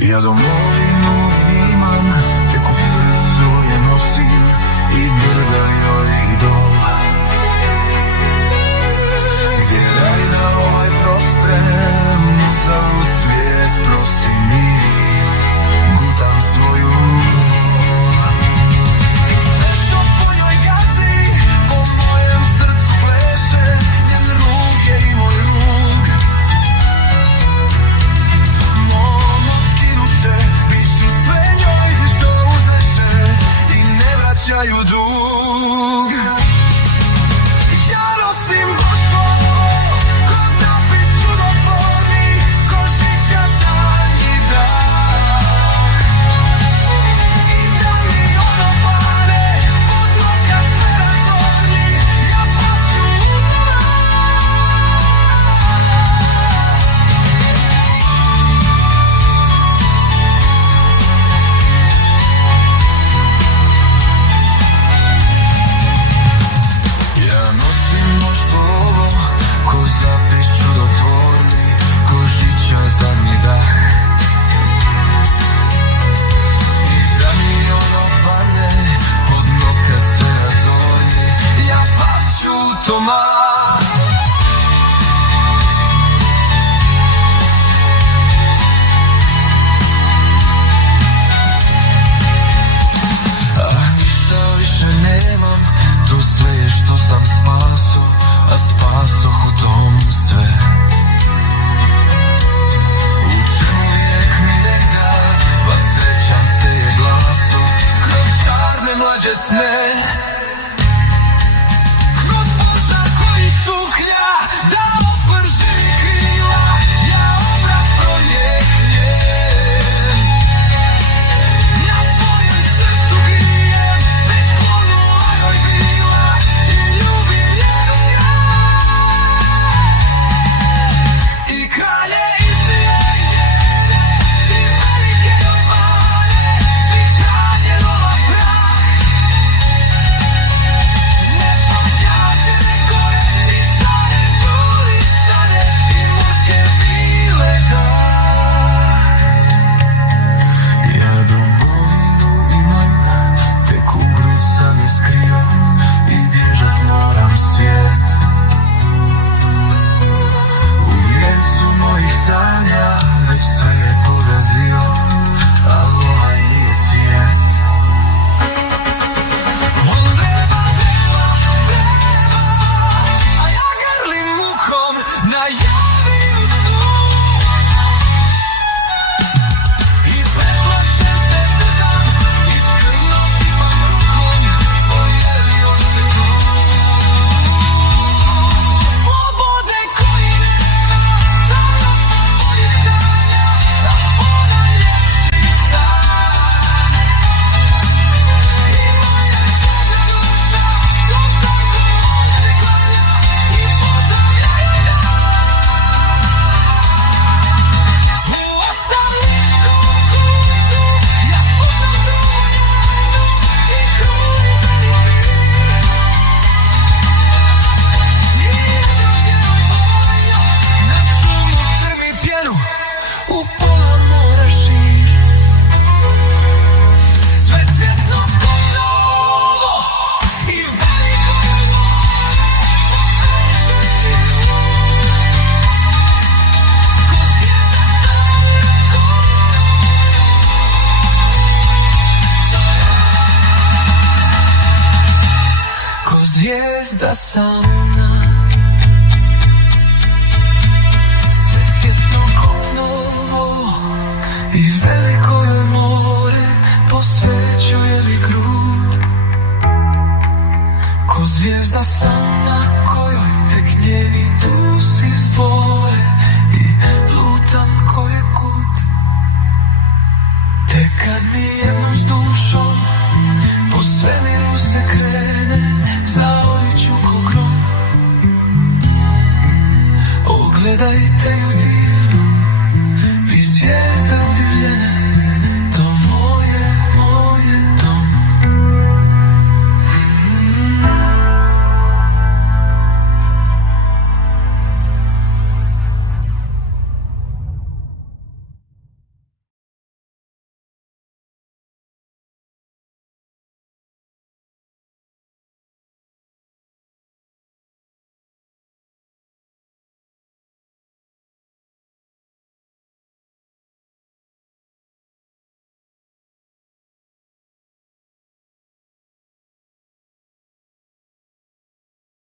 Ja domovinu imam, tek u srcu je nosim i brda joj i dol. Gdje daj da ovaj prostrem uzalud svijet prosim i gutam svoju bol. Sve što po njoj gazi, po mojem srcu pleše, njen rug je i moj rug. Mom otkinuše, bit ću sve njoj što uzeše i ne vraćaju dug. Ja nosim boštvo, ko zapis čudotvorni, ko žiča zadnji dah. I da mi ono pane, pod kad sve razorni, ja pašću u tome. Ja nosim boštvo ovo, ko zapis čudotvorni, ko žiča zadnji dah. I da mi ono padne, pod kad sve razorni, ja pašću u toma. Ništa više nemam, to sve je što sam spaso, a spasoh u tom sve. U čovjek mi ne da, vas srećan se je glaso, kroz čarne mlađe sne. Kroz požar koji suklja, da oprži krila, ja obraz promjenjen. Ja svojem srcu grijem, već klonu joj bila i ljubim njen sjaj. I kralje Izdije njene, i velike joj mane, svih pranjenova prah. Ne pokaže neko je, i žare čuli stane, i morske vile dah. Ja domovinu imam, tek u grud sam je skrio i bježat moram svijet. U vijencu mojih sanja već sve je pogazio, al ovaj nije cvijet. On vreba, a ja grlim mukom na javi u snu. I preplašen se držam, i skrno pipam rukom, o je li još te tu? Slobode koji nema, danas mojih sanja, a ponajljepši san. I moja žena duša, ko san koji on se klanja, i pozdravlja joj dan. U osamničkom kutu, ja slušam tvoju jajnu, i kruji meni mir. I jedno djevoj mojo, na šumu strmi pjenu, u pola mora šir. Sve cvjetno ko novo, i veliko joj more, posrećuje ko zvijezda sam. Ko zvijezda sam.